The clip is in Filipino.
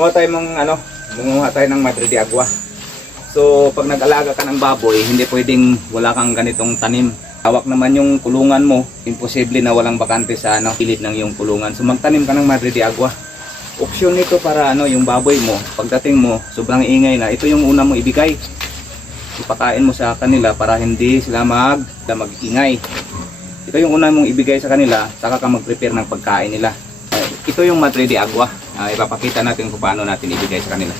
Manguha tayo ng Madre de Agua. So pag nag-alaga ka ng baboy, hindi pwedeng wala kang ganitong tanim. Hawak naman yung kulungan mo, imposible na walang bakante sa pilit ng yung kulungan. So magtanim ka ng Madre de Agua. Option nito para yung baboy mo, pagdating mo, sobrang ingay na, ito yung una mo ibigay. Ipakain mo sa kanila para hindi sila mag-ingay. Ito yung una mong ibigay sa kanila, saka ka mag-prepare ng pagkain nila. Ito yung Madre de Agua. Ipapakita natin kung paano natin ibigay sa kanila.